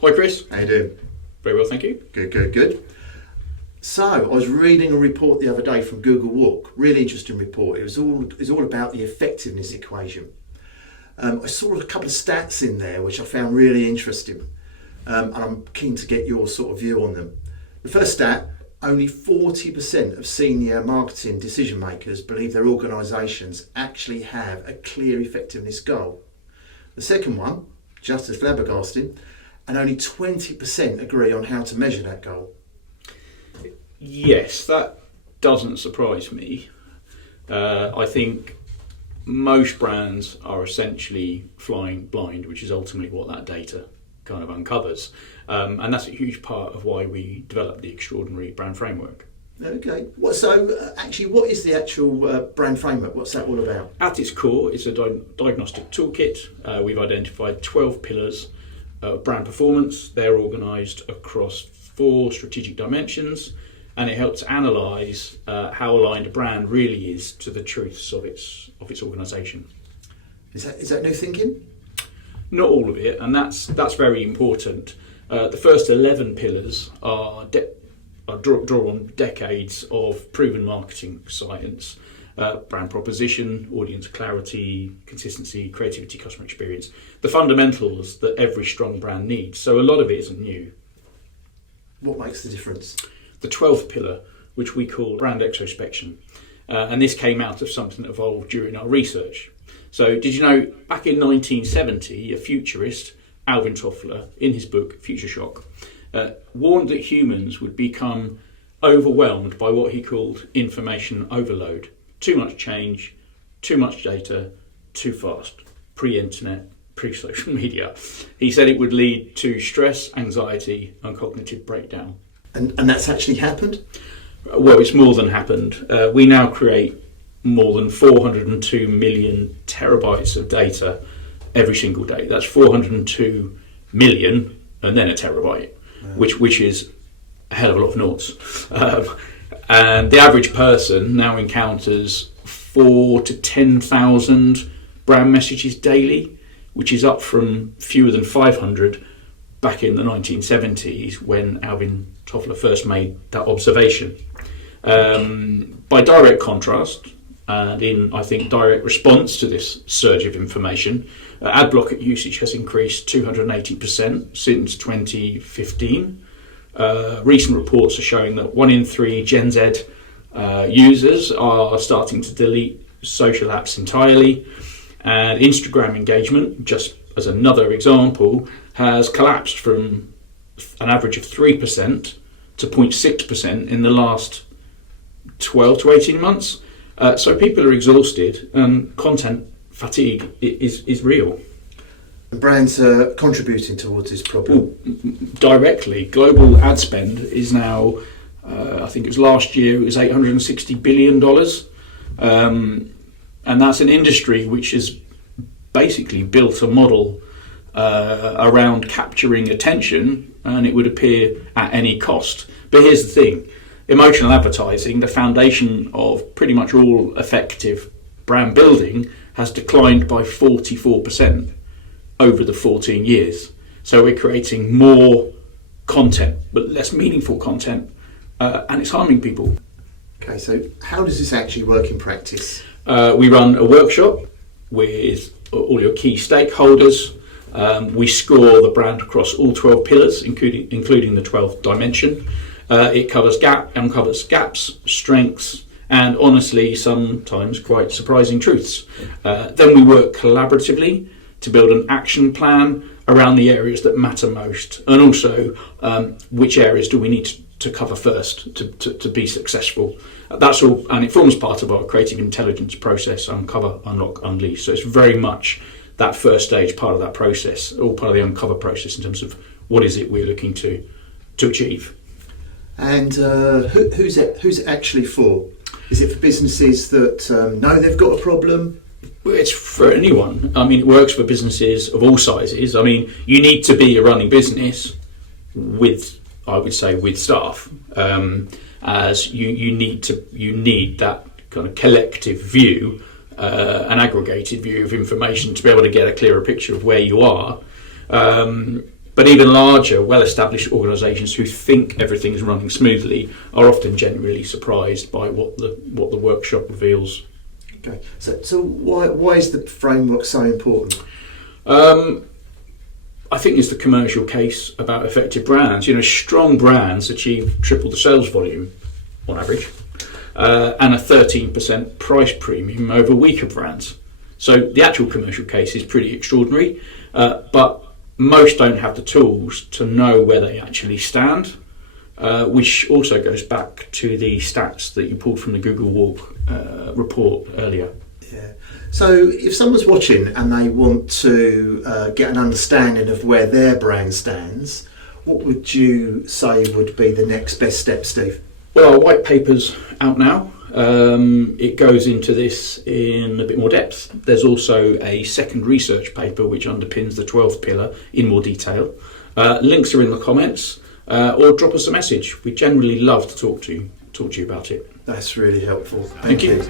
Hi Chris. How you doing? Very well, thank you. Good. So I was reading a report the other day from Google Walk. Really interesting report. It was all about the effectiveness equation. I saw a couple of stats in there which I found really interesting, and I'm keen to get your sort of view on them. The first stat: only 40% of senior marketing decision makers believe their organisations actually have a clear effectiveness goal. The second one, just as flabbergasting, and only 20% agree on how to measure that goal. Yes, that doesn't surprise me. I think most brands are essentially flying blind, which is ultimately what that data kind of uncovers. And that's a huge part of why we developed the Extraordinary Brand Framework. Okay. What is the actual brand framework? What's that all about? At its core, it's a diagnostic toolkit. We've identified 12 pillars of brand performance. They're organised across 4 strategic dimensions, and it helps analyse how aligned a brand really is to the truths of its organisation. Is that new thinking? Not all of it, and that's very important. The first 11 pillars are draw on decades of proven marketing science: brand proposition, audience clarity, consistency, creativity, customer experience. The fundamentals that every strong brand needs. So a lot of it isn't new. What makes the difference? The 12th pillar, which we call Brand Exospection, and this came out of something that evolved during our research. So did you know, back in 1970, a futurist, Alvin Toffler, in his book Future Shock, warned that humans would become overwhelmed by what he called information overload. Too much change, too much data, too fast. Pre-internet, pre-social media. He said it would lead to stress, anxiety and cognitive breakdown. And that's actually happened? Well, it's more than happened. We now create more than 402 million terabytes of data every single day. That's 402 million and then a terabyte, which is a hell of a lot of noughts. And the average person now encounters 4,000 to 10,000 brand messages daily, which is up from fewer than 500 back in the 1970s when Alvin Toffler first made that observation. By direct contrast, and in, I think, direct response to this surge of information, ad blocker usage has increased 280% since 2015. Recent reports are showing that 1 in 3 Gen Z users are starting to delete social apps entirely, and Instagram engagement, just as another example, has collapsed from an average of 3% to 0.6% in the last 12 to 18 months. So people are exhausted and content fatigue is real. And brands are contributing towards this problem? Directly. Global ad spend is now, I think it was last year, it was $860 billion. And that's an industry which has basically built a model around capturing attention, and it would appear at any cost. But here's the thing. Emotional advertising, the foundation of pretty much all effective brand building, has declined by 44% over the 14 years. So we're creating more content, but less meaningful content, and it's harming people. Okay, so how does this actually work in practice? We run a workshop with all your key stakeholders. We score the brand across all 12 pillars, including the 12th dimension. It uncovers gaps, strengths, and honestly, sometimes quite surprising truths. Then we work collaboratively to build an action plan around the areas that matter most, and also which areas do we need to cover first to be successful. That's all, and it forms part of our creative intelligence process: uncover, unlock, unleash. So it's very much that first stage, part of that process, all part of the uncover process in terms of what is it we're looking to achieve. And who's it actually for? Is it for businesses that know they've got a problem? It's for anyone. I mean, it works for businesses of all sizes. I mean, you need to be a running business with, I would say, with staff, as you need that kind of collective view, an aggregated view of information to be able to get a clearer picture of where you are. But even larger, well-established organisations who think everything's running smoothly are often genuinely surprised by what the workshop reveals. Okay. So why is the framework so important? I think it's the commercial case about effective brands. Strong brands achieve triple the sales volume on average, and a 13% price premium over weaker brands. So the actual commercial case is pretty extraordinary, but most don't have the tools to know where they actually stand, which also goes back to the stats that you pulled from the Google Walk report earlier. Yeah. So if someone's watching and they want to get an understanding of where their brand stands, what would you say would be the next best step, Steve? Well, our white paper's out now. It goes into this in a bit more depth. There's also a second research paper which underpins the 12th pillar in more detail. Links are in the comments, or drop us a message. We generally love to talk to you about it. That's really helpful. Thank you.